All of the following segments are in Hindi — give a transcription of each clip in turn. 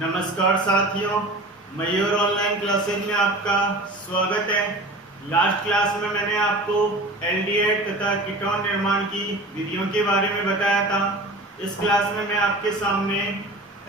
नमस्कार साथियों, मयूर ऑनलाइन क्लासेज में आपका स्वागत है। लास्ट क्लास में मैंने आपको एल्डिहाइड तथा कीटोन निर्माण की विधियों के बारे में बताया था। इस क्लास में मैं आपके सामने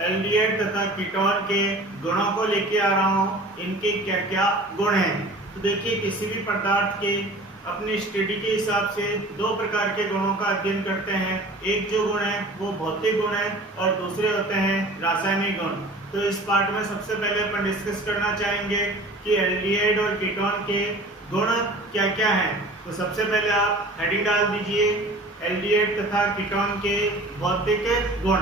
एल्डिहाइड तथा कीटोन के गुणों को लेके आ रहा हूँ। इनके क्या क्या गुण हैं, तो देखिए, किसी भी पदार्थ के अपनी स्टडी के हिसाब से दो प्रकार के गुणों का अध्ययन करते हैं। एक जो गुण है वो भौतिक गुण है और दूसरे होते हैं रासायनिक गुण। तो इस पार्ट में सबसे पहले अपन डिस्कस करना चाहेंगे कि एल्डिहाइड और कीटोन के गुण क्या क्या हैं। तो सबसे पहले आप हेडिंग डाल दीजिए, एल्डिहाइड तथा कीटोन के भौतिक गुण।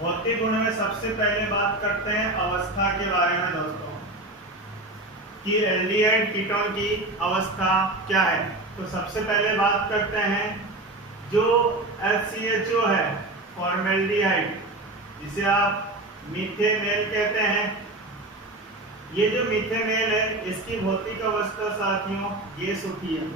भौतिक गुण में सबसे पहले बात करते हैं अवस्था के बारे में दोस्तों, कि एल्डिहाइड कीटोन की अवस्था क्या है। तो सबसे पहले बात करते हैं जो HCHO है, फॉर्मेल्डिहाइड, जिसे आप मीथेनेल कहते हैं। ये जो मीथेनेल है, इसकी भौतिक अवस्था साथियों गैस होती है।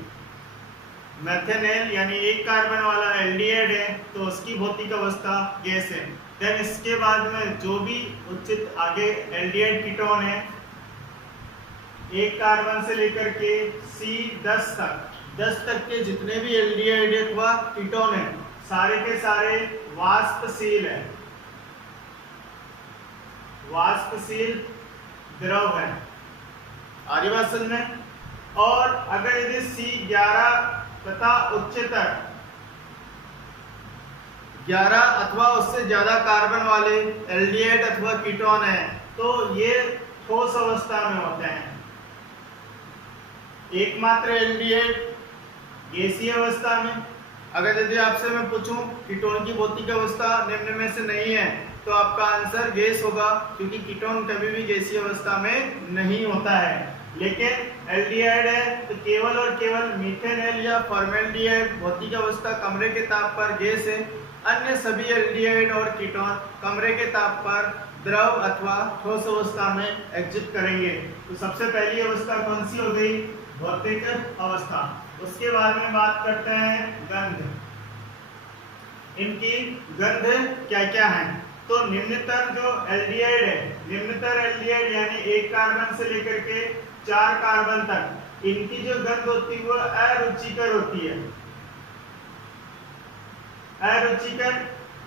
मेथेनेल यानी एक कार्बन वाला एल्डिहाइड है, तो उसकी भौतिक अवस्था गैस है। देन इसके बाद में जो भी उचित आगे एल्डिहाइड कीटोन है, एक कार्बन से लेकर के C10 तक के जितने भी एल्डिहाइड अथवा कीटोन है, सारे के सारे वाष्पशील है, वाष्पशील द्रव है। आ रही बात समझ में? और अगर यदि C11 तथा उच्चतर 11 अथवा उससे ज्यादा कार्बन वाले एल्डिहाइड अथवा कीटोन है, तो ये ठोस अवस्था में होते हैं। एकमात्र एल्डिहाइड गैसीय अवस्था में। अगर यदि आपसे मैं पूछूं कीटोन की भौतिक अवस्था निम्न में से नहीं है, तो आपका आंसर गैस होगा, क्योंकि कीटोन कभी भी गैसीय अवस्था में नहीं होता है। लेकिन एल्डिहाइड है तो केवल और केवल मीथेनेल या फॉर्मेल्डिहाइड भौतिक अवस्था कमरे के ताप पर गैस है। अन्य सभी एल्डिहाइड और कीटोन कमरे के ताप पर द्रव अथवा ठोस अवस्था में एग्जिट करेंगे। तो सबसे पहली अवस्था कौन सी हो गई? भौतिक अवस्था। उसके बाद में बात करते हैं गंध। इनकी गंध क्या क्या है? तो निम्नतर जो एल्डिहाइड है, निम्नतर एल्डिहाइड यानी एक कार्बन से लेकर के 4 कार्बन तक, इनकी जो गंध होती है वो अरुचिकर होती है। अरुचिकर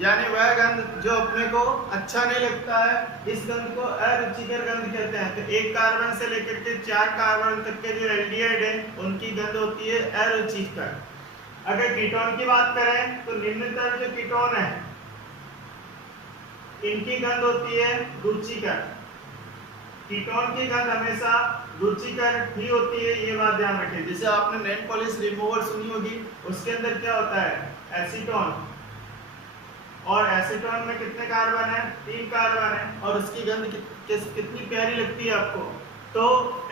यानी वह गंध जो अपने को अच्छा नहीं लगता है, इस गंध को अरुचिकर गंध कहते हैं। तो एक कार्बन से लेकर के 4 कार्बन तक के जो एल्डिहाइड है, उनकी गंध होती है अरुचिकर। अगर कीटोन की बात करें तो निम्नतर जो कीटोन है, इनकी गंध होती है रुचिकर। कीटोन की गंध हमेशा रुचिकर ही होती है, ये बात ध्यान रखें। जैसे आपने नेल पॉलिश रिमूवर सुनी होगी, उसके अंदर क्या होता है? एसीटोन। और एसीटोन में कितने कार्बन है? 3 कार्बन है, और उसकी गंध कितनी प्यारी लगती है आपको। तो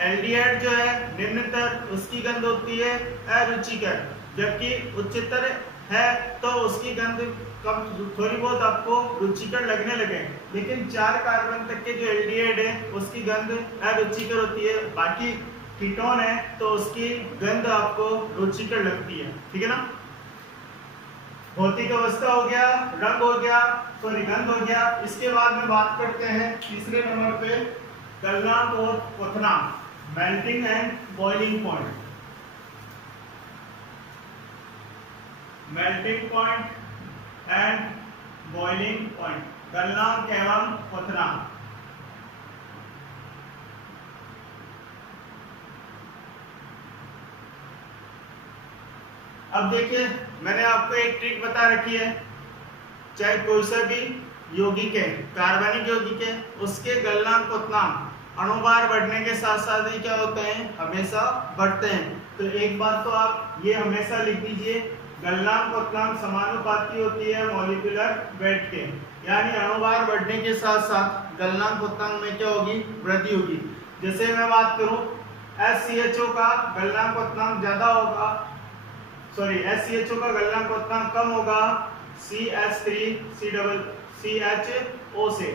एल्डिहाइड जो है निम्नतर, उसकी गंध होती है अरुचिकर, जबकि उच्चतर है तो उसकी गंध कम थोड़ी बहुत आपको रुचिकर लगने लगे। लेकिन 4 कार्बन तक के जो एल्डिहाइड है, उसकी गंध अरुचिकर होती है। बाकी कीटोन है तो उसकी गंध आपको रुचिकर लगती है। ठीक है ना? भौतिक अवस्था हो गया, रंग हो गया, सॉरी गंध हो गया। इसके बाद में बात करते हैं तीसरे नंबर पे गलनांक और क्वथनांक, melting and boiling point. Melting point and boiling point, गलनांक एवं क्वथनांक। अब देखिए, मैंने आपको एक ट्रिक बता रखी है। चाहे कोई सा भी यौगिक है, कार्बनिक यौगिक है, उसके गलनांक क्वथनांक अणुभार बढ़ने के साथ साथ ही क्या होते हैं? हमेशा बढ़ते हैं। तो एक बात तो आप ये हमेशा लिख दीजिए, गलनांक क्वथनांक समानुपाती होती है मॉलिक्यूलर वेट के। यानी अणुभार बढ़ने के साथ साथ गलनांक क्वथनांक में क्या होगी? वृद्धि होगी। जैसे मैं बात करूं, HCHO का गलनांक क्वथनांक ज्यादा होगा, सॉरी HCHO का गलनांक क्वथनांक कम होगा CH3CHO से।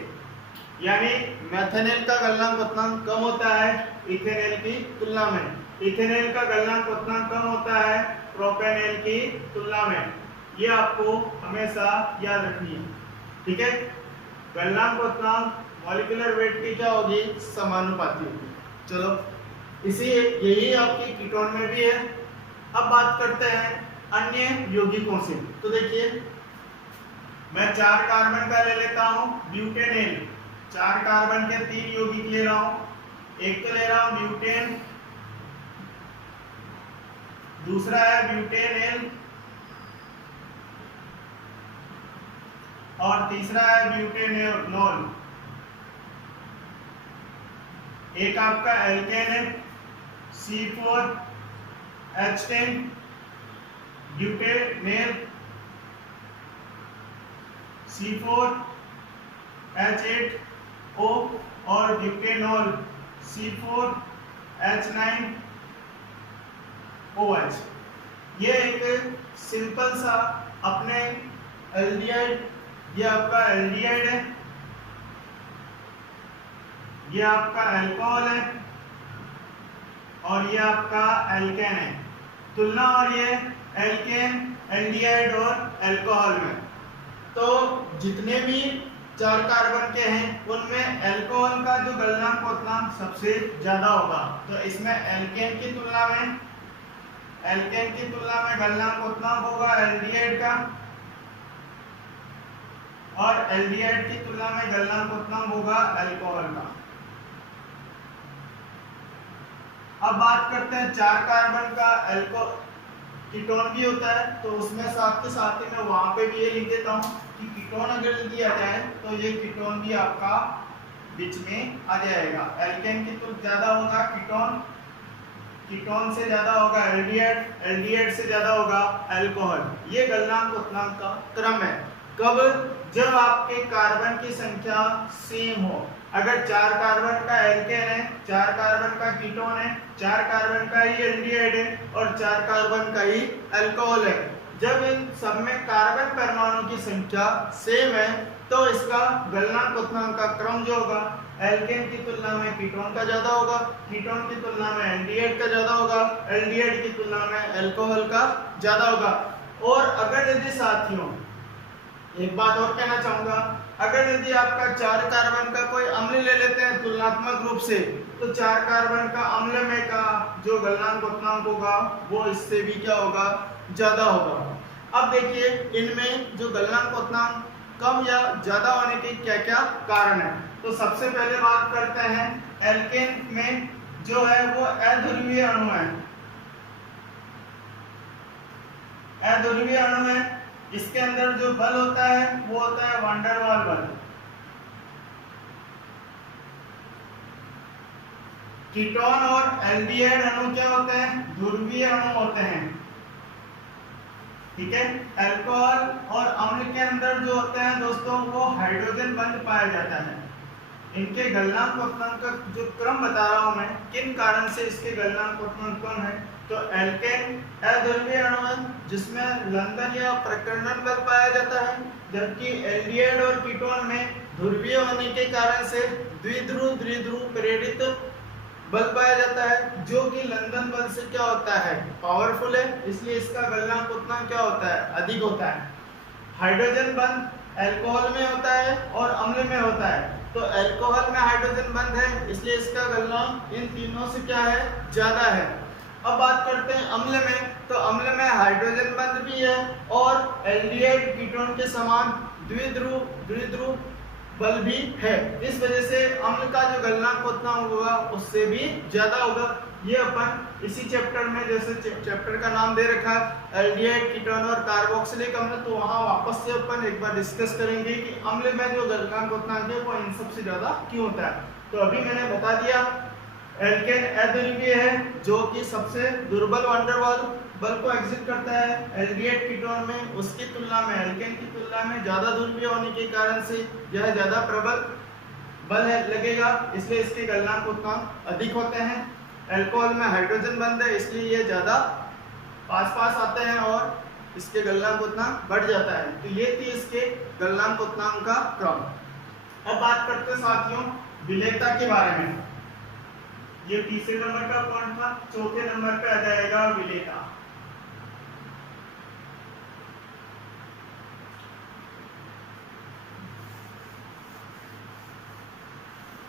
यानी मेथेनेल का गलनांक क्वथनांक कम होता है इथेनेल की तुलना में। इथेनॉल का गलनांक उतना कम होता है प्रोपेनॉल की तुलना में। ये आपको हमेशा याद रखनी है, ठीक है। गलनांक उतना मॉलिक्यूलर वेट की क्या होगी, समानुपाती होगी। चलो इसी यही आपकी कीटोन में भी है। अब बात करते हैं अन्य यौगिकों से। तो देखिए मैं 4 कार्बन का ले लेता हूं ब्यूटेनॉल। 4 कार्बन के 3 यौगिक ले रहा हूं। एक तो ले रहा हूं ब्यूटेन, दूसरा है ब्यूटेनॉल और तीसरा है ब्यूटेनॉल। एक आपका एल्केन है C4H10 ब्यूटेनॉल C4H8O और ब्यूटेनॉल C4H9OH। ये एक सिंपल सा अपने एल्डिहाइड, ये आपका एल्डिहाइड है, ये आपका अल्कोहल है और ये आपका एल्केन है। तुलना और ये एल्केन, एल्डिहाइड और अल्कोहल में। तो जितने भी 4 कार्बन के हैं उनमें अल्कोहल का जो गलनांक उतना सबसे ज्यादा होगा। तो इसमें एल्केन की तुलना में गलनांक उतना होगा एल्डिहाइड का और एल्डिहाइड की तुलना में गलनांक उतना होगा अल्कोहल का। अब बात करते हैं 4 कार्बन का कीटोन भी होता है, तो उसमें साथ के साथ ही मैं वहां पे भी ये लिख देता हूं कि कीटोन अगर दिया जाए तो ये कीटोन भी आपका बीच में आ जाएगा। एल्केन की तो ज्यादा होगा कीटोन से ज्यादा होगा एल्डिहाइड से ज्यादा होगा अल्कोहल। ये गलनांक उतनांक का क्रम है। कब? जब आपके कार्बन की संख्या सेम हो। अगर 4 कार्बन का एल्केन है, 4 कार्बन का कीटोन है, 4 कार्बन का ही एल्डिहाइड है और 4 कार्बन का ही अल्कोहल है, जब इन सब में कार्बन परमाणु की संख्या सेम है तो इसका गलनांक उतनांक का क्रम जो होगा एल्केन की तुलना में कीटोन का ज्यादा होगा, कीटोन की तुलना में एल्डिहाइड का ज्यादा होगा, एल्डिहाइड की तुलना में अल्कोहल का ज्यादा होगा। और अगर यदि साथियों एक बात और कहना चाहूंगा, अगर यदि आपका 4 कार्बन का कोई अम्ल ले लेते हैं तुलनात्मक रूप से, तो 4 कार्बन का अम्ल में का जो गलनांक उतनांक होगा वो इससे भी क्या होगा, ज्यादा होगा। अब देखिए इनमें जो गलनांक उतनांक कम या ज्यादा होने के क्या क्या कारण है। तो सबसे पहले बात करते हैं एल्केन में जो है वो अध्रुवीय अणु है, अध्रुवीय अणु है। इसके अंदर जो बल होता है वो होता है वान डेर वाल बल। कीटोन और एल्डिहाइड अणु क्या होते हैं, ध्रुवीय अणु होते हैं, ठीक है। अल्कोहल और अम्ल के अंदर जो होते हैं दोस्तों वो हाइड्रोजन बंध पाया जाता है। इनके गलनांक उतनांक का जो क्रम बता रहा हूं मैं, किन कारण से इसके गलनांक उतनांक कम है। तो एल्केन अध्रुवीय अणु है जिसमें लंदन या प्रकर्णन बल पाया जाता है, जबकि एल्डिहाइड और कीटोन में ध्रुवीय होने के कारण से द्विध्रुव प्रेरित बल पाया जाता है, जो कि लंदन बल से क्या होता है, पावरफुल है, इसलिए इसका गलनांक उतना क्या होता है, अधिक होता है। हाइड्रोजन बंध अल्कोहल में होता है और अम्ल में होता है। तो अल्कोहल में हाइड्रोजन बंध है इसलिए इसका गलनांक इन तीनों से क्या है, ज्यादा है। अब बात करते हैं अम्ल में। तो अम्ल में हाइड्रोजन बंध भी है और एल्डिहाइड कीटोन के समान द्विध्रुव बल भी है। इस वजह से अम्ल का जो गलनांक उतना होगा उससे भी ज्यादा होगा। ये अपन इसी चैप्टर में, जैसे चैप्टर का नाम दे रखा है एल्डिहाइड कीटोन और कार्बोक्सिलिक अम्ल, तो वहां वापस से अपन एक बार डिस्कस करेंगे कि अम्ल में जो गलनांक उतनांक है वो इन सबसे ज्यादा क्यों होता है। तो अभी मैंने बता दिया एल्केन अध्रुवीय है जो कि सबसे दुर्बल वान डेर वाल बल को एग्जिट करता है। एल्डिहाइड कीटोन में उसकी तुलना में एल्केन की तुलना में ज्यादा ध्रुवीय होने के कारण से यह ज्यादा प्रबल बल लगेगा, इसलिए इसके गलनांक उतनांक अधिक होते हैं। अल्कोहल में हाइड्रोजन बंध है इसलिए ये ज्यादा पास आते हैं और इसके गलनांक उतनांक बढ़ जाता है। तो ये थी इसके गलनांक उतनांक का क्रम। अब बात करते हैं साथियों विलेयता के बारे में। ये तीसरे नंबर का पॉइंट था। चौथे नंबर पे आ जाएगा विलेयता।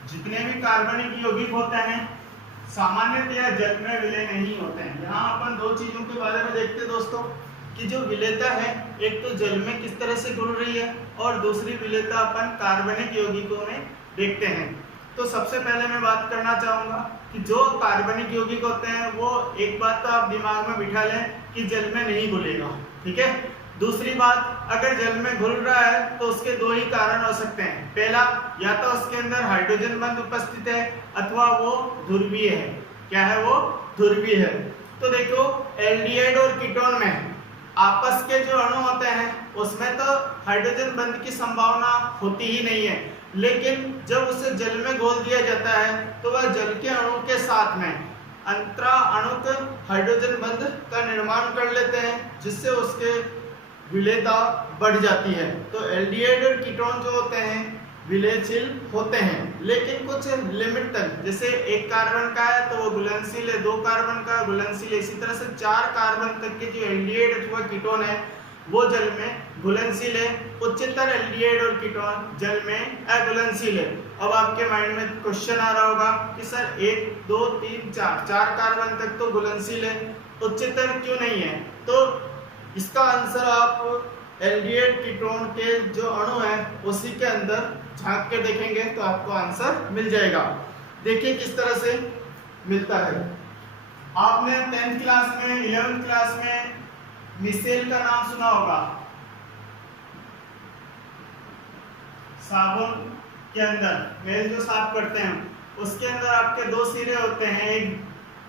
जितने भी कार्बनिक यौगिक होते हैं सामान्यतया जल में विलय नहीं होते हैं। यहाँ अपन दो चीजों के बारे में देखते हैं दोस्तों कि जो विलेयता है एक तो जल में किस तरह से घुल रही है और दूसरी विलेयता अपन कार्बनिक यौगिकों में देखते हैं। तो सबसे पहले मैं बात करना चाहूंगा कि जो कार्बनिक यौगिक होते हैं वो एक बात तो आप दिमाग में बिठा लें कि जल में नहीं घुलेगा, ठीक है। दूसरी बात, अगर जल में घुल रहा है तो उसके दो ही कारण हो सकते हैं। पहला, या तो उसके अंदर हाइड्रोजन बंध उपस्थित है अथवा वो ध्रुवीय है। क्या है वो? ध्रुवीय है। तो देखो एल्डिहाइड और कीटोन में आपस के जो अणु होते हैं उसमें तो हाइड्रोजन बंध की संभावना होती ही नहीं है, लेकिन जब उसे जल में घोल दिया जाता है तो वह जल के अणु के साथ में अंतरा अणुक हाइड्रोजन बंध का निर्माण कर लेते हैं, जिससे उसके विलेयता बढ़ जाती है। तो एल्डिहाइड और कीटोन जो होते हैं विलयशील होते हैं, लेकिन कुछ लिमिट तक। जैसे एक कार्बन का है तो वो घुलनशील है, 2 कार्बन का घुलनशील है, इसी तरह से 4 कार्बन तक के जो एल्डिहाइड अथवा कीटोन है वो जल में घुलनशील है। उच्चतर एल्डिहाइड और कीटोन जल में अघुलनशील है। अब आपके माइंड में क्वेश्चन आ रहा होगा कि सर 1 2 3 4 कार्बन तक तो घुलनशील है, उच्चतर क्यों नहीं है? तो इसका आंसर आप एल्डिहाइड कीटोन के जो अणु है उसी के अंदर झांक के देखेंगे तो आपको आंसर मिल जाएगा। देखिए किस तरह से मिलता है। आपने 10th क्लास में 11th क्लास में मिसेल का नाम सुना होगा। साबुन के अंदर मेल जो साफ करते हैं उसके अंदर आपके 2 सिरे होते हैं, एक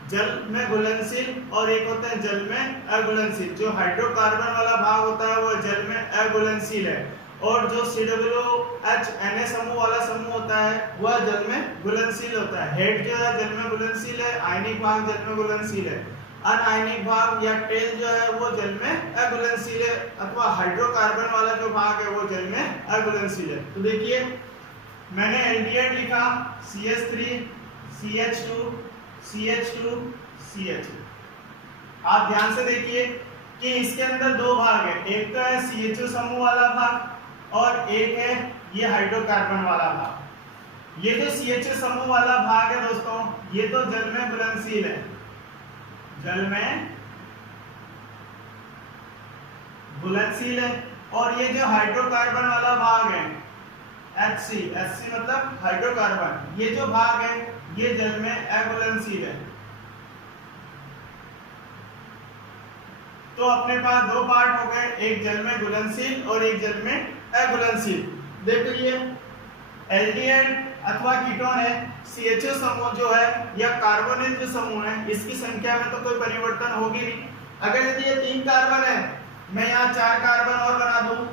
जल में घुलनशील और एक होता है जल में अघुलनशील। जो हाइड्रोकार्बन वाला भाग होता है वो जल में अघुलनशील है और जो COOH Na समूह वाला समूह होता है वह जल में घुलनशील होता है। हेड जो है जल में घुलनशील है, आयनिक भाग जल में घुलनशील है, अनआयनिक भाग या टेल जो है वो जल में अघुलनशील है अथवा हाइड्रोकार्बन वाला जो भाग है वो जल में अघुलनशील है। तो देखिए मैंने एल्डिहाइड लिखा CH3 CH2 CH2 CH। आप ध्यान से देखिए कि इसके अंदर 2 भाग है, एक तो है CHO समूह वाला भाग और एक है ये हाइड्रोकार्बन वाला भाग। ये जो CHO समूह वाला भाग है दोस्तों ये तो जल में घुलनशील है, जल में घुलनशील है। और ये जो हाइड्रोकार्बन वाला भाग है HC मतलब हाइड्रोकार्बन, ये जो भाग है ये जल में अघुलनशील है। तो अपने पास 2 पार्ट हो गए, एक जल में घुलनशील और एक जल में अघुलनशील। देखो ये एल्डिहाइड अथवा कीटोन है, CHO समूह जो है या कार्बोनिल जो समूह है इसकी संख्या में तो कोई परिवर्तन होगी नहीं। अगर यदि ये 3 कार्बन है, मैं यहाँ 4 कार्बन और बना दूं,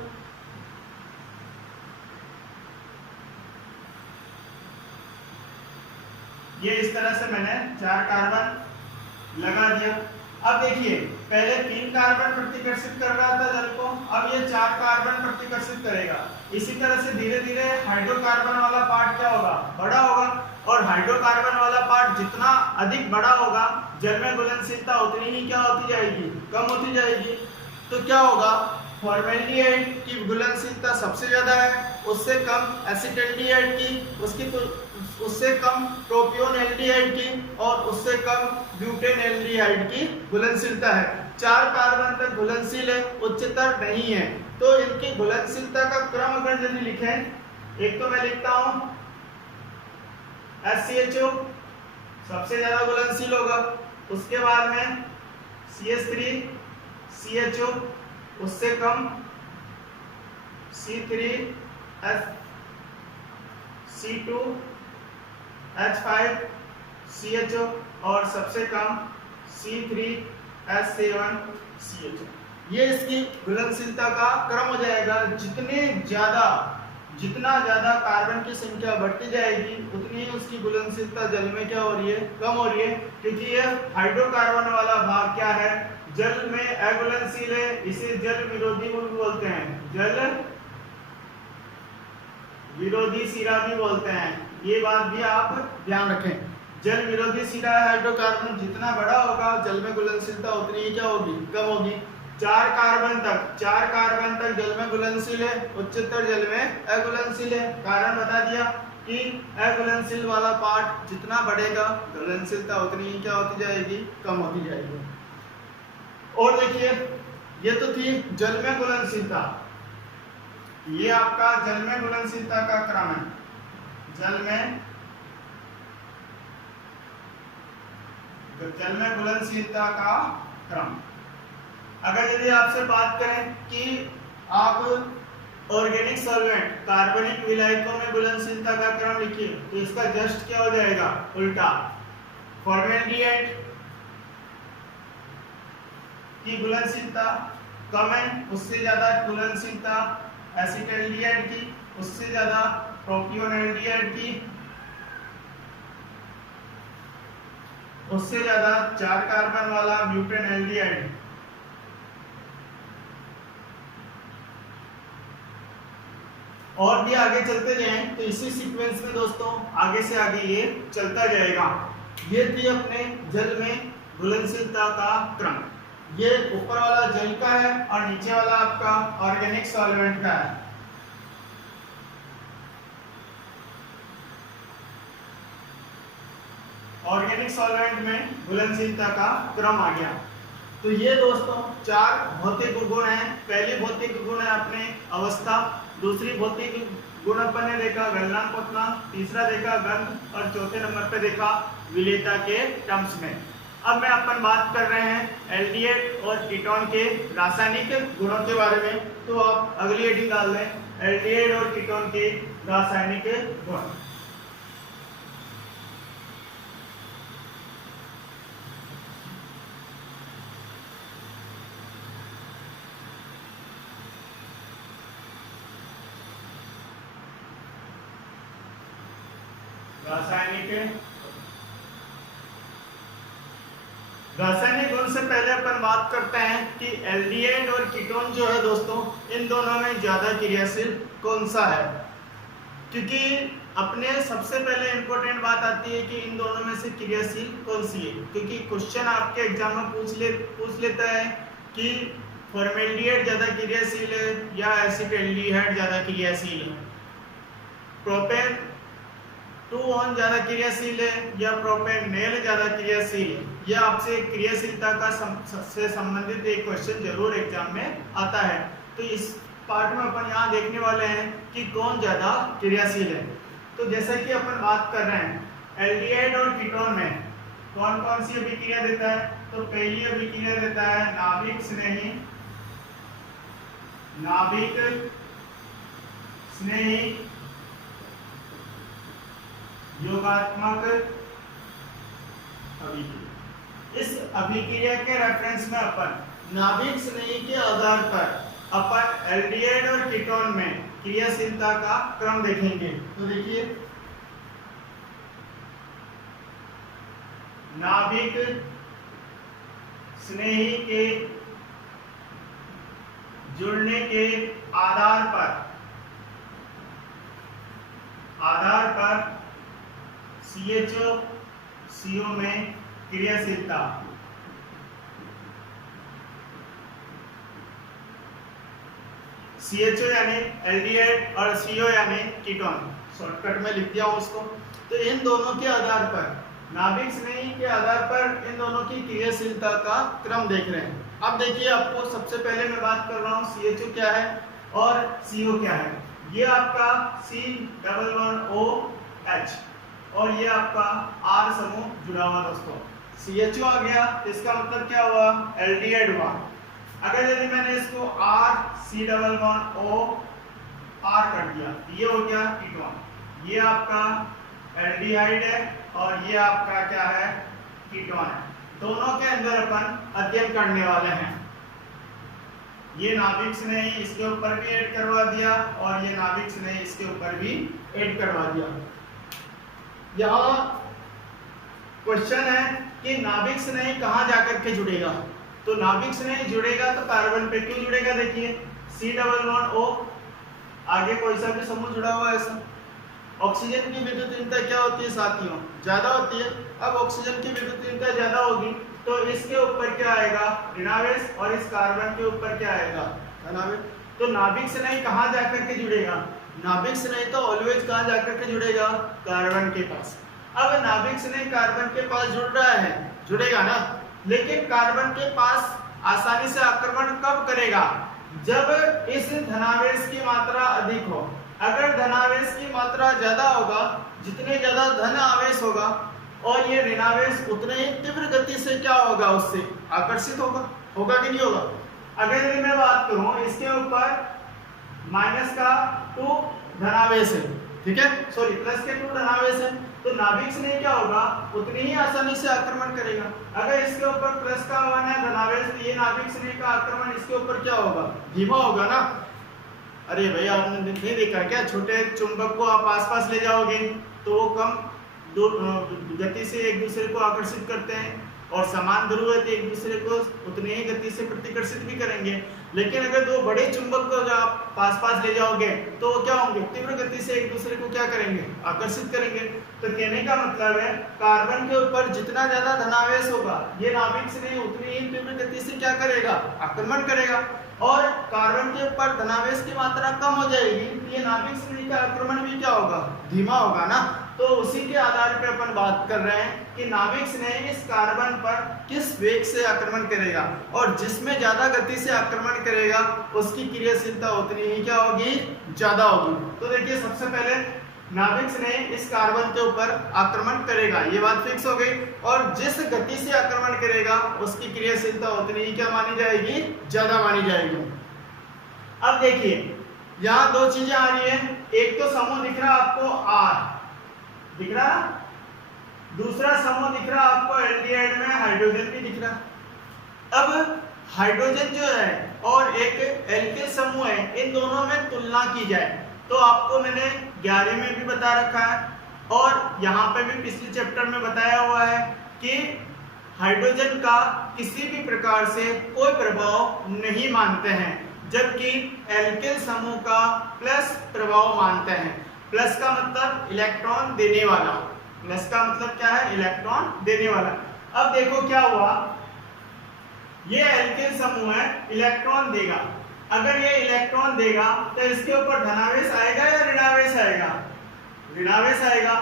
ये इस तरह से मैंने 4 कार्बन लगा दिया। अब देखिए पहले 3 कार्बन प्रतिकर्षित कर रहा था जल को, अब ये 4 कार्बन प्रतिकर्षित करेगा। इसी तरह से धीरे धीरे हाइड्रोकार्बन वाला पार्ट क्या होगा? बड़ा होगा, और हाइड्रोकार्बन वाला पार्ट जितना अधिक बड़ा होगा जल में घुलनशीलता उतनी ही क्या होती जाएगी? कम होती जाएगी। तो क्या होगा? फॉर्मेल्डिहाइड की घुलनशीलता सबसे ज्यादा है, उससे कम एसिटाल्डिहाइड की, उससे कम प्रोपियोन एल्डिहाइड की और उससे कम ब्यूटेन एल्डिहाइड की घुलनशीलता है। 4 कार्बन तक घुलनशील है, उच्चतर नहीं है। तो इनकी घुलनशीलता का क्रम अगर यदि लिखें, एक तो मैं लिखता हूं HCHO सबसे ज्यादा घुलनशील होगा, उसके बाद में CH3 CHO उससे कम, C3 C2 H5 CHO और सबसे कम C3 H7 CHO। ये इसकी घुलनशीलता का क्रम हो जाएगा। जितना ज्यादा कार्बन की संख्या बढ़ती जाएगी उतनी ही उसकी घुलनशीलता जल में क्या हो रही है? कम हो रही है, क्योंकि ये हाइड्रोकार्बन वाला भाग क्या है? जल में अघुलनशील है, इसे जल विरोधी मूल बोलते हैं, जल विरोधी सिरा भी बोलते हैं। ये बात भी आप ध्यान रखें। जल विरोधी शिरा है हाइड्रोकार्बन, जितना बड़ा होगा जल में घुलनशीलता उतनी ही क्या होगी, कम होगी। 4 कार्बन तक जल में घुलनशील है, उच्चतर जल में अघुलनशील है। कारण बता दिया कि अघुलनशील वाला पार्ट जितना बढ़ेगा घुलनशीलता उतनी ही क्या होती जाएगी, कम होती जाएगी। और देखिए ये तो थी जल में घुलनशीलता, ये आपका जल में घुलनशीलता का क्रम है, जल में घुलनशीलता का क्रम। अगर यदि आपसे बात करें कि आप ऑर्गेनिक सॉल्वेंट कार्बनिक विलायकों में घुलनशीलता का क्रम लिखिए, तो इसका जस्ट क्या हो जाएगा, उल्टा। फॉर्मेल्डिहाइड की घुलनशीलता कम है, उससे ज्यादा घुलनशीलता एसिटाल्डिहाइड की, उससे ज्यादा प्रोपियोनल्डिहाइड की, उससे ज्यादा 4 कार्बन वाला ब्यूटेनल्डिहाइड। और भी आगे चलते जाएं तो इसी सीक्वेंस में दोस्तों आगे से आगे ये चलता जाएगा। ये थी अपने जल में घुलनशीलता का क्रम। ये ऊपर वाला जल का है और नीचे वाला आपका ऑर्गेनिक सॉल्वेंट का है। ऑर्गेनिक सॉल्वेंट में घुलनशीलता का क्रम आ गया। तो ये दोस्तों 4 भौतिक गुण हैं। पहली भौतिक गुण है अपने अवस्था, दूसरी भौतिक गुण अपन ने देखा गलनांक उतना, तीसरा देखा गंध और चौथे नंबर पे देखा विलेयता के टर्म्स में। अब मैं अपन बात कर रहे हैं एल्डिहाइड और कीटोन के रासायनिक गुणों के बारे में। तो आप अगली हेडिंग डाल दें एल्डिहाइड और कीटोन के रासायनिक गुण। रासायनिक गुण से पहले अपन बात करते हैं कि एल्डिहाइड और कीटोन जो है दोस्तों, इन दोनों में ज्यादा क्रियाशील कौन सा है। क्योंकि अपने सबसे पहले इंपॉर्टेंट बात आती है कि इन दोनों में से क्रियाशील कौन सी है। क्योंकि क्वेश्चन आपके एग्जाम में पूछ लेता है कि फॉर्मेल्डिहाइड ज्यादा क्रियाशील है या एसिटाल्डिहाइड ज्यादा क्रियाशील है, प्रोपेन 2-1 ज्यादा क्रियाशील है या प्रोपेनेल ज्यादा क्रियाशील है। यह आपसे क्रियाशीलता का से संबंधित एक क्वेश्चन जरूर एग्जाम में आता है। तो इस पार्ट में अपन यहाँ देखने वाले हैं कि कौन ज्यादा क्रियाशील है। तो जैसा कि अपन बात कर रहे हैं एल्डिहाइड और कीटोन में कौन कौन सी अभिक्रिया देता है। तो पहली अभिक्रिया देता है नाभिक स्नेही योगात्मक अभिक्रिया। इस अभिक्रिया के रेफरेंस में अपन नाभिक स्नेही के आधार पर अपन एल्डिहाइड और कीटोन में क्रियाशीलता का क्रम देखेंगे। तो देखिए नाभिक स्नेही के जुड़ने के आधार पर CHO CO में क्रियाशीलता CHO यानी एल्डिहाइड और CO यानी कीटोन, शॉर्टकट में लिख दिया हूं उसको। तो इन दोनों के आधार पर नाभिक स्नेही के आधार पर इन दोनों की क्रियाशीलता का क्रम देख रहे हैं। अब देखिए आपको सबसे पहले मैं बात कर रहा हूं CHO क्या है और CO क्या है। ये आपका C++OH और ये आपका R समूह जुड़ा हुआ दोस्तों। CHO आ गया, इसका मतलब क्या हुआ, एल्डिहाइड हुआ। अगर यदि मैंने इसको R++O R कर दिया तो ये हो गया कीटोन। ये आपका एल्डिहाइड है और ये आपका क्या है, कीटोन है। दोनों के अंदर अपन अध्ययन करने वाले हैं। ये नाभिक स्नेही इसके ऊपर भी ऐड करवा दिया और ये नाभिक स्नेही इसके ऊपर भी ऐड करवा दिया। यहाँ क्वेश्चन है कि नाभिक स्नेही कहाँ जाकर के जुड़ेगा। तो नाभिक स्नेही जुड़ेगा तो कार्बन पे क्यों जुड़ेगा, देखिए C++O आगे कोई सा भी समूह जुड़ा हुआ है ऐसा। ऑक्सीजन की विद्युतीयता क्या होती है साथियों, ज्यादा होती है। अब ऑक्सीजन की विद्युतीयता ज्यादा होगी तो इसके ऊपर क्या आएगा, ऋणावेश, और इस कार्बन के ऊपर क्या आएगा, धनावेश। तो नाभिक से नहीं कहाँ जाकर के जुड़ेगा, नाभिक से नहीं तो ऑलवेज कहाँ जाकर के जुड़ेगा, कार्बन के पास। अब नाभिक से नहीं कार्बन के पास जुड़ रहा है, जुड़ेगा ना, लेकिन कार्बन के पास आसानी से आक्रमण कब करेगा, जब इस धनावेश की मात्रा अधिक हो। अगर धनावेश की मात्रा ज्यादा होगा, जितने ज्यादा धन आवेश होगा और ये ऋणावेश उतने ही तीव्र गति से क्या होगा, उससे आकर्षित होगा, होगा कि नहीं होगा। अगर यदि मैं बात करूं इसके ऊपर -2 धनावेश है, ठीक है, सॉरी +2 धनावेश है, तो नाभिक से नहीं क्या होगा, उतनी ही आसानी से आक्रमण करेगा। अगर इसके ऊपर +1 है धनावेश, तो ये नाभिक से नहीं का आक्रमण इसके ऊपर क्या होगा, धीमा होगा ना। अरे भैया आपने नहीं देखा क्या, छोटे चुंबक को आप आसपास ले जाओगे तो वो कम गति से एक दूसरे को आकर्षित करते हैं, और समान ध्रुव है तो एक दूसरे को उतनी ही गति से प्रतिकर्षित भी करेंगे। लेकिन अगर दो बड़े चुंबक को आप पास ले जाओगे तो वो क्या होंगे, तीव्र गति से एक दूसरे को क्या करेंगे, आकर्षित करेंगे। तो कहने का मतलब है कार्बन के ऊपर जितना ज्यादा धनावेश होगा, ये नाभिक से नहीं उतनी ही तीव्र गति से क्या करेगा, आक्रमण करेगा। और कार्बन के ऊपर धनावेश की मात्रा कम हो जाएगी, ये नाभिक से नहीं का आक्रमण भी क्या होगा, धीमा होगा ना। तो उसी के आधार पर अपन बात कर रहे हैं कि नाभिक स्नेह इस कार्बन पर किस वेग से आक्रमण करेगा, और जिसमें ज्यादा गति से आक्रमण करेगा उसकी क्रियाशीलता उतनी ही क्या होगी, ज्यादा होगी। तो देखिए सबसे पहले नाभिक स्नेह इस कार्बन के ऊपर आक्रमण करेगा, ये बात फिक्स हो गई, और जिस गति से आक्रमण करेगा उसकी क्रियाशीलता उतनी ही क्या मानी जाएगी, ज्यादा मानी जाएगी। अब देखिए यहाँ दो चीजें आ रही है, एक तो समूह दिख रहा आपको R दिख रहा, दूसरा समूह दिख रहा आपको एल्डिहाइड में हाइड्रोजन भी दिख रहा। अब हाइड्रोजन जो है और एक एल्किल समूह है, इन दोनों में तुलना की जाए तो आपको मैंने 11 में भी बता रखा है और यहाँ पे भी पिछले चैप्टर में बताया हुआ है कि हाइड्रोजन का किसी भी प्रकार से कोई प्रभाव नहीं मानते हैं, जबकि एल्किल समूह का प्लस प्रभाव मानते हैं। प्लस का मतलब इलेक्ट्रॉन देने वाला, प्लस का मतलब क्या है, इलेक्ट्रॉन देने वाला। अब देखो क्या हुआ, ये एल्किल समूह है, इलेक्ट्रॉन देगा। अगर ये इलेक्ट्रॉन देगा तो इसके ऊपर धनावेश आएगा या ऋणावेश आएगा, ऋणावेश आएगा।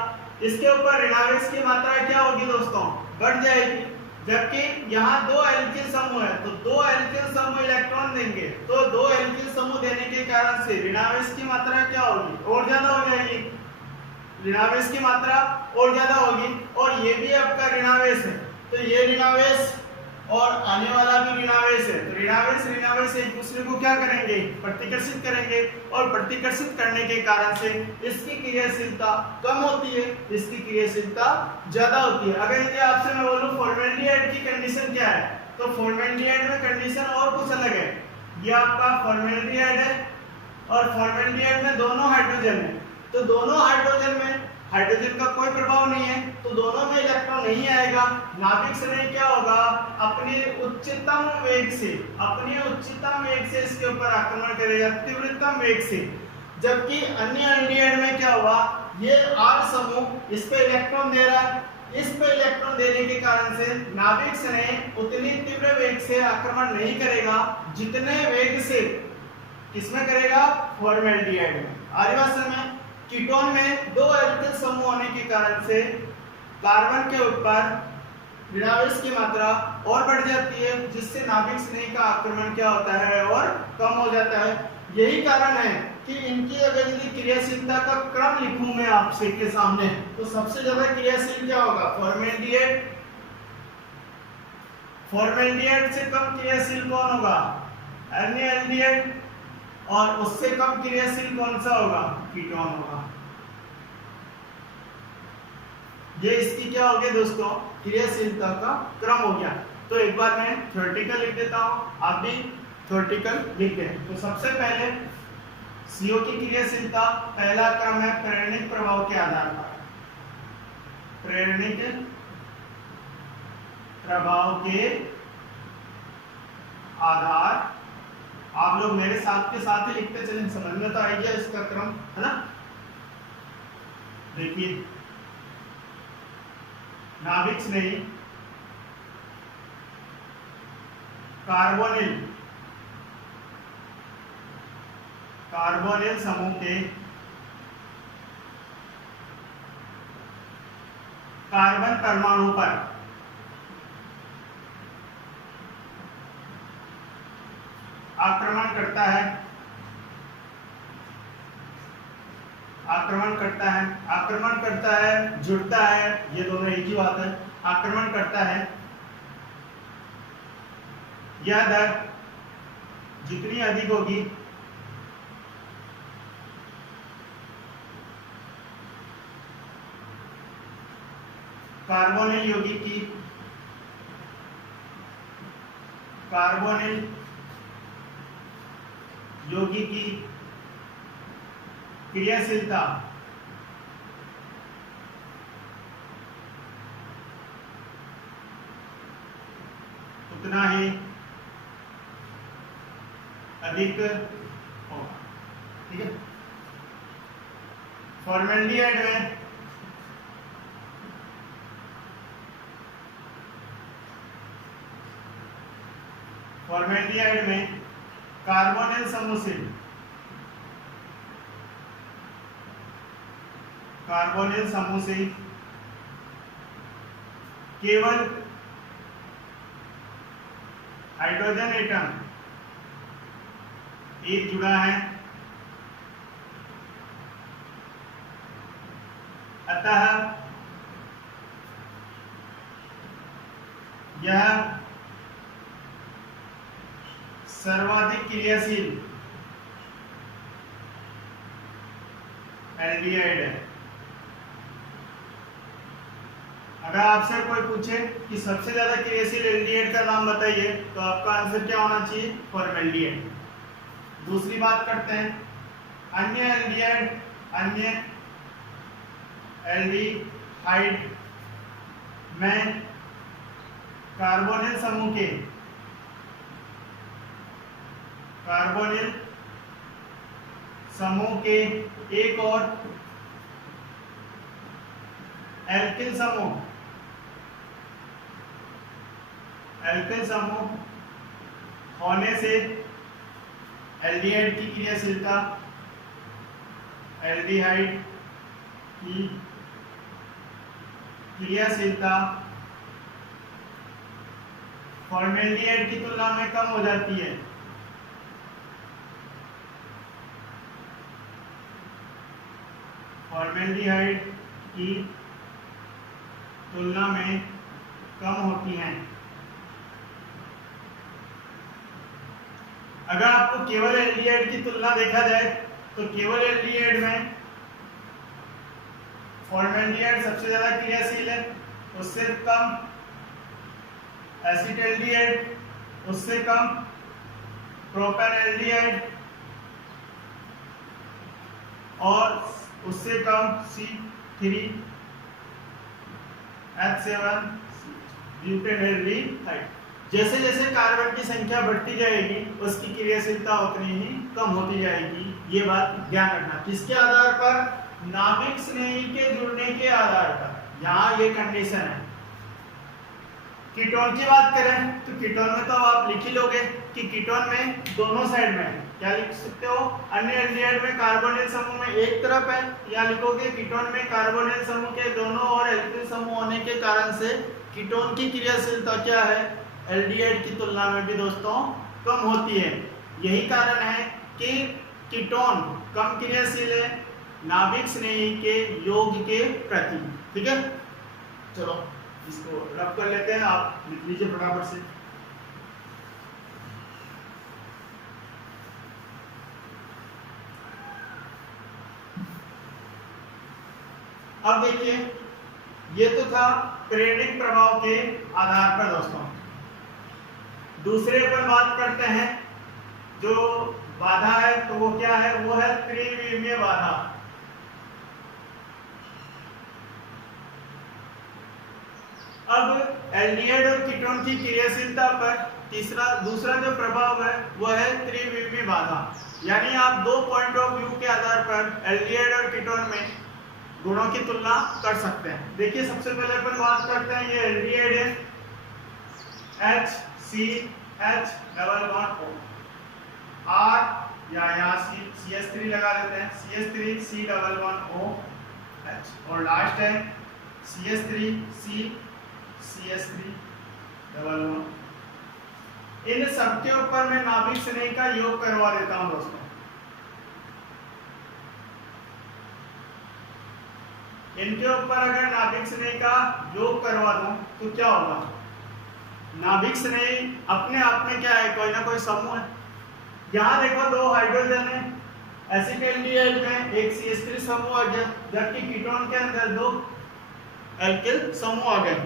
इसके ऊपर ऋणावेश की मात्रा क्या होगी दोस्तों, बढ़ जाएगी। जबकि यहाँ दो एल्किल समूह है तो दो एल्किल समूह इलेक्ट्रॉन देंगे, तो दो एल्किल समूह देने के कारण से ऋणावेश की मात्रा क्या होगी, और ज्यादा हो जाएगी, ऋणावेश की मात्रा और ज्यादा होगी। और ये भी आपका ऋणावेश है, तो ये ऋणावेश और आने वाला भी ऋणावेश है, तो ऋणावेश एक दूसरे को क्या करेंगे, प्रतिकर्षित करेंगे, और प्रतिकर्षित करने के कारण से इसकी क्रियाशीलता कम होती है, इसकी क्रियाशीलता ज्यादा होती है। अगर यदि आपसे मैं बोलूं फॉर्मेल्डिहाइड की कंडीशन क्या है, तो फॉर्मेल्डिहाइड में कंडीशन और कुछ अलग है। ये आपका फॉर्मेल्डिहाइड है और फॉर्मेल्डिहाइड में दोनों हाइड्रोजन है, तो दोनों हाइड्रोजन में हाइड्रोजन का कोई प्रभाव नहीं है, तो दोनों में इलेक्ट्रॉन नहीं आएगा। नाभिक स्नेह क्या होगा, अपने उच्चतम वेग से इसके ऊपर आक्रमण करेगा, तीव्रतम वेग से। जबकि अन्य एल्डिहाइड में क्या हुआ, ये R समूह इस पे इलेक्ट्रॉन दे रहा है, इस पे इलेक्ट्रॉन देने के कारण से नाभिक स्नेह उतनी तीव्र वेग से आक्रमण नहीं करेगा जितने वेग से किसमें करेगा, फॉर्मेल्डिहाइड में। आगे बात समझ, कीटोन में दो एल्किल समूह होने के कारण से कार्बन के ऊपर ऋणावेश की मात्रा और बढ़ जाती है, जिससे नाभिक स्नेह का आक्रमण क्या होता है, और कम हो जाता है। यही कारण है कि इनकी अगर यदि क्रियाशीलता का क्रम लिखूं मैं आपसे के सामने, तो सबसे ज्यादा क्रियाशील क्या होगा, फॉर्मेल्डिहाइड। फॉर्मेल्डिहाइड से कम क्रियाशील कौन होगा, अन्य एल्डिहाइड, और उससे कम क्रियाशील कौन सा होगा, कीटोन होगा। ये इसकी क्या हो गया दोस्तों, क्रियाशीलता का क्रम हो गया। तो एक बार मैं थ्योरेटिकल लिख देता हूं, आप भी थ्योरेटिकल लिख दें। तो सबसे पहले CO की क्रियाशीलता, पहला क्रम है प्रेरणिक प्रभाव के आधार पर, प्रेरणिक प्रभाव के आधार। आप लोग मेरे साथ के साथ ही लिखते चलें, समझ में तो आएगा इसका क्रम, है ना। देखिए नाभिक स्नेही कार्बोनिल समूह के कार्बन परमाणु पर आक्रमण करता है, जुड़ता है, ये दोनों एक ही बात है। आक्रमण करता है, यह दर जितनी अधिक होगी कार्बोनिल यौगिक की क्रियाशीलता उतना ही अधिक होगा। ठीक है। फॉर्मेल्डिहाइड में कार्बोनिल समूह से केवल हाइड्रोजन एटम एक जुड़ा है, अतः यह सर्वाधिक क्रियाशील एल्डिहाइड है। अगर आपसे कोई पूछे कि सबसे ज्यादा क्रियाशील एल्डिहाइड का नाम बताइए, तो आपका आंसर क्या होना चाहिए? फॉर्मेल्डिहाइड। दूसरी बात करते हैं, अन्य एल्डिहाइड में कार्बोनिल समूह के एक और एल्किल समूह होने से एल्डिहाइड की क्रियाशीलता फॉर्मेल्डिहाइड की तुलना में कम हो जाती है। फॉर्मेल्डिहाइड की तुलना में कम होती हैं। अगर आपको केवल एल्डिहाइड की तुलना देखा जाए, तो केवल एल्डिहाइड में फॉर्मेल्डिहाइड सबसे ज्यादा क्रियाशील है, उससे कम एसिटाल्डिहाइड, उससे कम प्रोपेनॉल्डिहाइड और उससे कम C3H7 ब्यूटेनॉल्डिहाइड। जैसे जैसे कार्बन की संख्या बढ़ती जाएगी, उसकी क्रियाशीलता उतनी ही कम होती जाएगी। ये बात ध्यान रखना। किसके आधार पर? नाभिक स्नेही के जुड़ने के आधार पर। यहाँ ये कंडीशन है। कीटोन की बात करें तो कीटोन में तो आप लिख ही लोगे कि कीटोन में दोनों साइड में क्या लिख सकते हो? अन्य एल्डिहाइड में कार्बोनिल समूह में एक तरफ है, या लिखोगे कीटोन में कार्बोनिल समूह के दोनों और एल्किल समूह होने के कारण से कीटोन की क्रियाशीलता क्या है? एल्डिहाइड की तुलना में भी दोस्तों कम होती है। यही कारण है कि कीटोन कम क्रियाशील है नाभिक स्नेही के यौग के प्रति। ठीक है, चलो इसको रब कर लेते हैं। आप लिख लीजिए फटाफट से। अब देखिए, ये तो था पीरियडिक प्रभाव के आधार पर दोस्तों। दूसरे पर बात करते हैं, जो बाधा है तो वो क्या है? वो है त्रिविमीय बाधा। अब एल्डिहाइड और कीटोन की क्रियाशीलता पर दूसरा जो प्रभाव है वो है त्रिविमीय बाधा। यानी आप दो पॉइंट ऑफ व्यू के आधार पर एल्डिहाइड और कीटोन में गुणों की तुलना कर सकते हैं। देखिए सबसे पहले अपन बात करते हैं, ये एल्डिहाइड है, HCH double bond O, R या यहाँ CH3 लगा देते हैं, CH3 C double bond OH, और लास्ट है CH3 C CH3 double bond. इन सबके ऊपर मैं नाभिक स्नेह का योग करवा देता हूं दोस्तों। इनके ऊपर अगर नाभिक स्नेह का योग करवा दूं तो क्या होगा? नाभिक स्नेह अपने आप में क्या है, कोई ना कोई समूह है। यहां देखो दो हाइड्रोजन है, एसिटाल्डिहाइड में एक CH3 समूह आ गया, जबकि कीटोन के अंदर दो एल्किल समूह आ गए।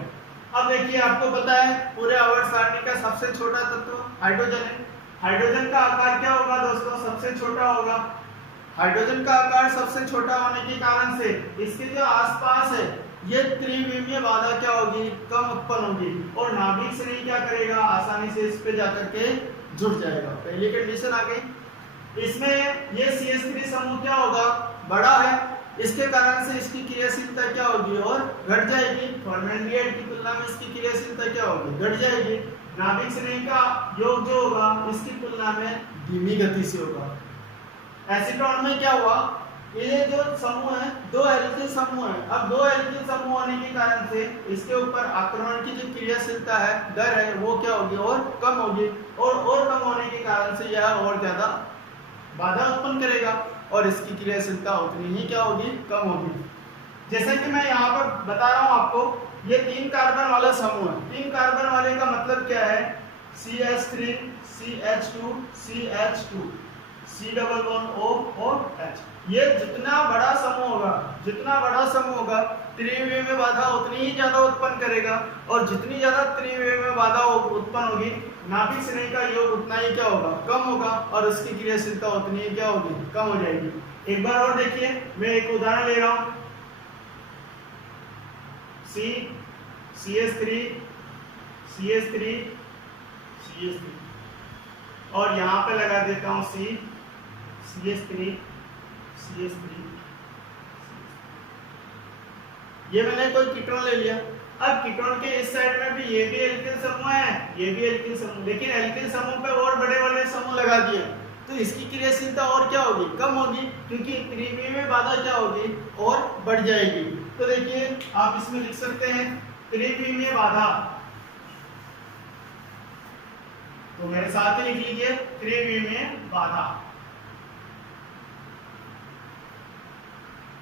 अब देखिए आपको पता है पूरे आवर्त सारणी का सबसे छोटा तत्व हाइड्रोजन है। हाइड्रोजन का आकार क्या होगा दोस्तों? सबसे छोटा होगा। हाइड्रोजन का आकार सबसे छोटा होने के कारण से इसके जो आसपास है ये त्रिविमीय बाधा क्या होगी? कम उत्पन्न होगी, और नाभिक स्नेह क्या करेगा? आसानी से इस पे जाकर के जुड़ जाएगा। पहली कंडीशन आ गई। इसमें ये CH3 समूह क्या होगा? बड़ा है, इसके कारण से इसकी क्रियाशीलता क्या होगी? और घट जाएगी। फॉर्मेल्डिहाइड की तुलना में इसकी क्रियाशीलता क्या होगी? घट जाएगी। नाभिक स्नेह का योग जो होगा इसकी तुलना में धीमी गति से होगा। एसीटोन में क्या हुआ? ये जो समूह है दो एल्किल समूह है। अब दो एल्किल समूह होने के कारण से इसके ऊपर आक्रमण की जो क्रियाशीलता है, दर है, वो क्या होगी? और कम होगी, और कम होने के कारण से यह और ज्यादा बाधा उत्पन्न करेगा, और इसकी क्रियाशीलता उतनी ही क्या होगी? कम होगी। जैसे कि मैं यहाँ पर बता रहा हूँ आपको, ये 3 कार्बन वाला समूह है। 3 कार्बन वाले का मतलब क्या है? CH3 CH2 CH2 C double bond O और H। ये जितना बड़ा समूह होगा त्रिविमीय बाधा उतनी ही ज्यादा उत्पन्न करेगा, और जितनी ज्यादा त्रिविमीय बाधा उत्पन्न होगी नाभिक स्नेह का योग उतना ही क्या होगा? कम होगा, और उसकी क्रियाशीलता उतनी ही क्या होगी? कम हो जाएगी। एक बार और देखिए, मैं एक उदाहरण ले रहा हूं, CH3 CH3 CH3, और यहां पे लगा देता हूं CH3 CH3। ये मैंने कोई कीटोन ले लिया। अब कीटोन के इस साइड में भी ये भी एल्किल समूह है, ये भी एल्किल समूह, लेकिन एल्किल समूह पे और बड़े वाले समूह लगा दिए, तो इसकी क्रियाशीलता और क्या होगी? कम होगी, क्योंकि त्रिविमीय बाधा क्या होगी? और बढ़ जाएगी। तो देखिए आप इसमें लिख सकते हैं त्रिविमीय बाधा, तो मेरे साथ ही लिख लीजिए त्रिविमीय बाधा।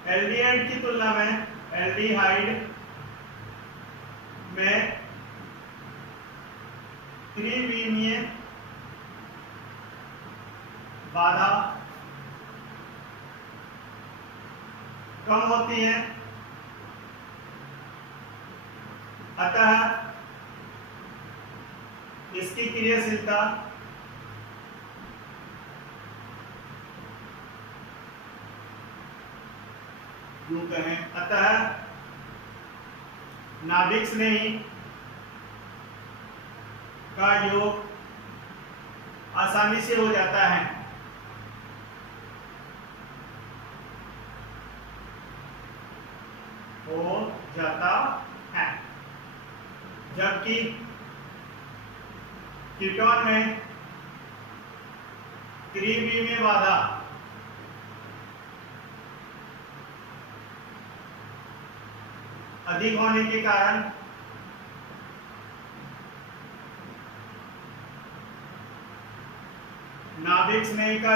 एल्डिहाइड की तुलना में एल्डिहाइड में त्रिविमीय बाधा कम होती है, अतः इसकी क्रियाशीलता यूं कहें, अतः नाभिक स्नेह का योग आसानी से हो जाता है। जबकि कीटोन में त्रिविमीय बाधा अधिक होने के कारण नाभिक स्नेह का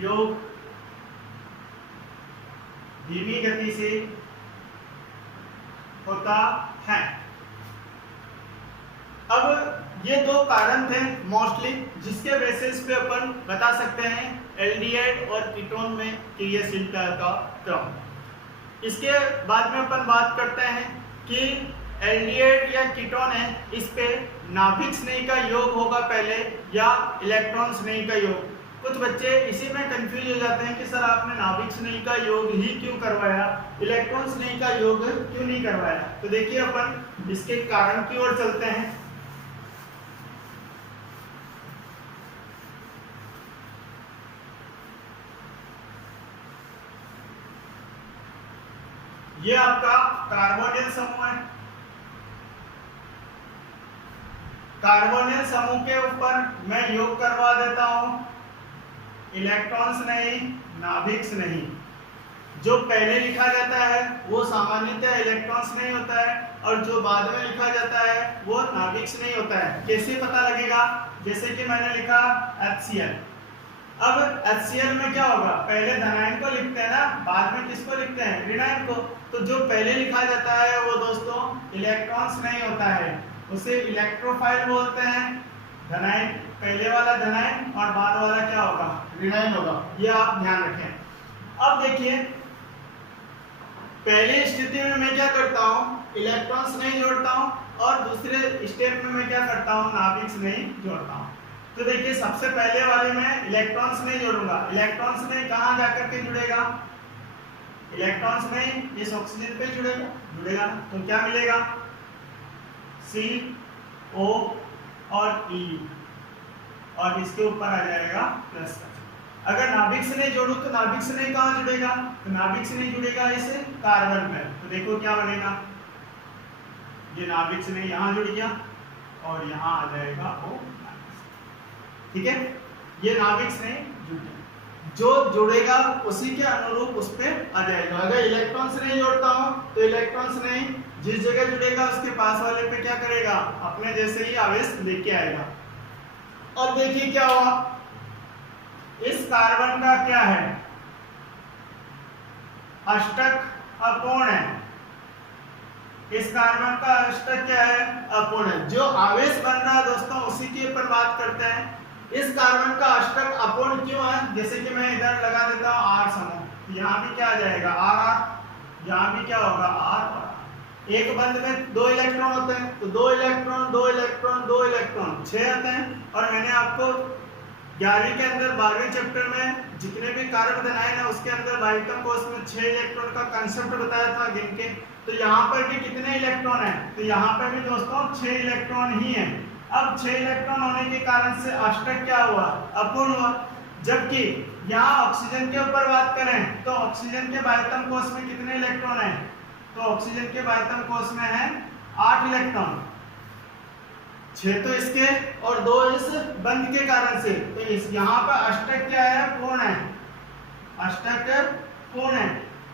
योग धीमी गति से होता है। अब ये दो कारण थे मोस्टली जिसके बेसिस पे अपन बता सकते हैं एल्डिहाइड और कीटोन में क्रियाशीलता का क्रम। इसके बाद में अपन बात करते हैं कि एल्डिहाइड या कीटोन है, इस पे नाभिक स्नेह का योग होगा पहले या इलेक्ट्रॉन स्नेह का योग। कुछ बच्चे इसी में कंफ्यूज हो जाते हैं कि सर आपने नाभिक स्नेह का योग ही क्यों करवाया, इलेक्ट्रॉन स्नेह का योग क्यों नहीं करवाया। तो देखिए अपन इसके कारण की ओर चलते हैं। ये आपका कार्बोनिल समूह है। कार्बोनिल समूह के ऊपर मैं योग करवा देता हूं, इलेक्ट्रॉन्स नहीं, नाभिक्स नहीं। जो पहले लिखा जाता है वो सामान्यतः इलेक्ट्रॉन्स नहीं होता है, और जो बाद में लिखा जाता है वो नाभिक्स नहीं होता है। कैसे पता लगेगा? जैसे कि मैंने लिखा HCl। अब HCl में क्या होगा? पहले धनायन को लिखते हैं ना, बाद में किसको लिखते हैं? ऋणायन को। तो जो पहले लिखा जाता है वो दोस्तों इलेक्ट्रॉन्स नहीं होता है, उसे इलेक्ट्रोफाइल बोलते हैं। धनायन, पहले वाला धनायन और बाद वाला क्या होगा? ऋणायन होगा। ये आप ध्यान रखें। अब देखिए, पहली स्थिति में मैं क्या करता हूँ? इलेक्ट्रॉन्स नहीं जोड़ता हूँ, और दूसरे स्टेप में मैं क्या करता हूँ? नाभिक्स नहीं जोड़ता हूँ। तो देखिए, सबसे पहले वाले में इलेक्ट्रॉन्स नहीं जोड़ूंगा। इलेक्ट्रॉन्स नहीं कहाँ जाकर के जुड़ेगा? इलेक्ट्रॉन्स नहीं इस ऑक्सीजन पे जुड़ेगा। तो क्या मिलेगा? CO और EU, और इसके ऊपर आ जाएगा प्लस। अगर नाभिक से नहीं जोड़ू तो नाभिक से नहीं कहाँ जुड़ेगा? तो नाभिक से नहीं जुड़ेगा इस कार्बन में। तो देखो क्या बनेगा, ये नाभिक से नहीं यहाँ जुड़ गया, और यहाँ आ जाएगा O। ठीक है, ये नाभिक से नहीं जुड़ गया। जो जुड़ेगा उसी के अनुरूप उस पे आ जाएगा। अगर इलेक्ट्रॉन से नहीं जोड़ता हूँ तो इलेक्ट्रॉन से नहीं, जिस जगह जुड़ेगा उसके पास वाले पे क्या करेगा? अपने जैसे ही आवेश लेके आएगा। और देखिए क्या हुआ, इस कार्बन का क्या है? अष्टक अपूर्ण है। इस कार्बन का अष्टक क्या है? अपूर्ण है। जो आवेश बन रहा है दोस्तों उसी के ऊपर बात करते हैं। इस कार्बन का अष्टक अपूर्ण क्यों है? जैसे कि मैं इधर लगा देता हूँ R समूह, यहाँ भी क्या आ जाएगा? R, यहाँ भी क्या होगा? R। एक बंध में 2 इलेक्ट्रॉन होते हैं, तो 2 इलेक्ट्रॉन 2 इलेक्ट्रॉन 2 इलेक्ट्रॉन 6 आते हैं। और मैंने आपको 11वीं के अंदर 12वें चैप्टर में जितने भी कारक धनायन है उसके अंदर वाहितम कोश में 6 इलेक्ट्रॉन का कंसेप्ट बताया था गिन के। तो यहाँ पर भी कितने इलेक्ट्रॉन है? तो यहाँ पर भी दोस्तों 6 इलेक्ट्रॉन ही है। अब 6 इलेक्ट्रॉन होने के कारण से अष्टक क्या हुआ? अपूर्ण हुआ। जबकि यहाँ ऑक्सीजन के ऊपर बात करें तो ऑक्सीजन के वाहितम कोश में कितने इलेक्ट्रॉन है? तो ऑक्सीजन के वाहितम कोश में है 8 इलेक्ट्रॉन। 6 तो इसके और 2 इस बंध के कारण से। तो इस यहाँ पर अष्टक क्या है? पूर्ण है। अष्टक पूर्ण है।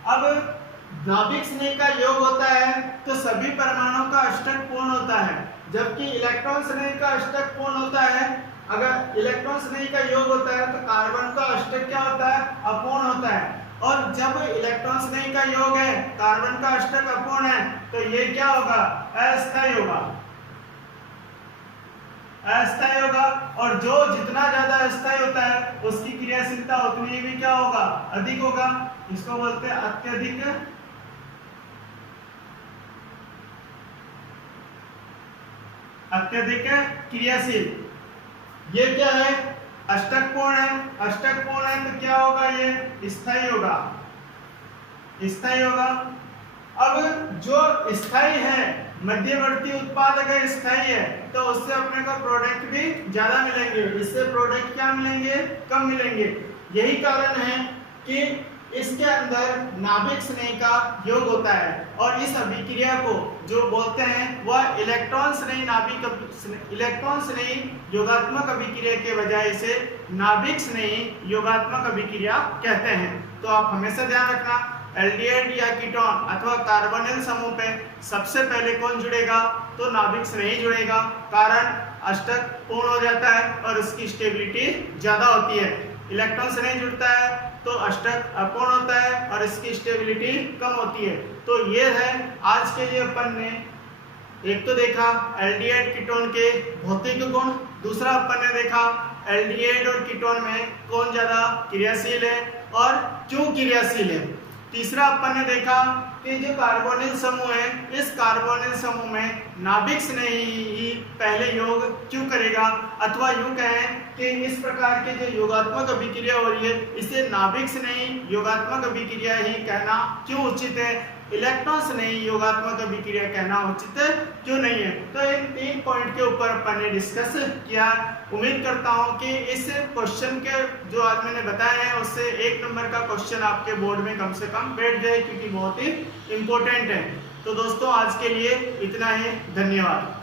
अब नाभिक स्नेह का योग होता है तो सभी परमाणुओं का अष्टक पूर्ण होता है, जबकि इलेक्ट्रॉन स्नेह का अष्टक पूर्ण होता है। अगर इलेक्ट्रॉन स्नेह का योग होता है तो कार्बन का अष्टक क्या होता है? अपूर्ण होता है। और जब इलेक्ट्रॉन स्नेह का योग है, कार्बन का अष्टक अपूर्ण है, तो ये क्या होगा? अस्थायी होगा। अस्थायी होगा। और जो जितना ज्यादा अस्थायी होता है उसकी क्रियाशीलता उतनी भी क्या होगा? अधिक होगा। इसको बोलते हैं अत्यधिक क्रियाशील। ये क्या है? अष्टक पूर्ण है। अष्टक पूर्ण है तो क्या होगा? ये स्थायी होगा। स्थायी होगा। अब जो स्थायी है, मध्यवर्ती उत्पाद अगर स्थायी है तो उससे अपने को प्रोडक्ट भी ज्यादा मिलेंगे, इससे प्रोडक्ट क्या मिलेंगे? कम मिलेंगे। यही कारण है कि इसके अंदर नाभिक स्नेह का योग होता है, और इस अभिक्रिया को जो बोलते हैं वह इलेक्ट्रॉन स्नेही नाभिक इलेक्ट्रॉन स्नेही योगात्मक अभिक्रिया के बजाय इसे नाभिक स्नेही योगात्मक अभिक्रिया कहते हैं। तो आप हमेशा ध्यान रखना, एल्डिहाइड या कीटोन अथवा कार्बोनिल समूह पे सबसे पहले कौन जुड़ेगा? तो नाभिक स्नेही जुड़ेगा। कारण अष्टक पूर्ण हो जाता है और उसकी स्टेबिलिटी ज्यादा होती है। इलेक्ट्रॉन से नहीं जुड़ता है तो अष्टक अपूर्ण होता है और इसकी स्टेबिलिटी कम होती है। तो ये है आज के लिए अपन ने एक तो देखा एल्डिहाइड कीटोन के भौतिक गुण, दूसरा अपन ने देखा एल्डिहाइड और कीटोन में कौन ज्यादा क्रियाशील है और क्यों क्रियाशील है। तीसरा अपन ने देखा कि जो कार्बोनिल समूह है, इस कार्बोनिल समूह में नाभिक स्नेही ही पहले योग क्यों करेगा, अथवा यूं कहें कि इस प्रकार के जो योगात्मक अभिक्रिया हो रही है इसे नाभिक स्नेही योगात्मक अभिक्रिया ही कहना क्यों उचित है। इलेक्ट्रॉन से नहीं योगात्मक अभिक्रिया कहना उचित क्यों नहीं है। तो इन 3 पॉइंट के ऊपर अपन ने डिस्कस किया। उम्मीद करता हूं कि इस क्वेश्चन के जो आज मैंने बताया है उससे 1 नंबर का क्वेश्चन आपके बोर्ड में कम से कम बैठ जाए, क्योंकि बहुत ही इंपॉर्टेंट है। तो दोस्तों आज के लिए इतना ही, धन्यवाद।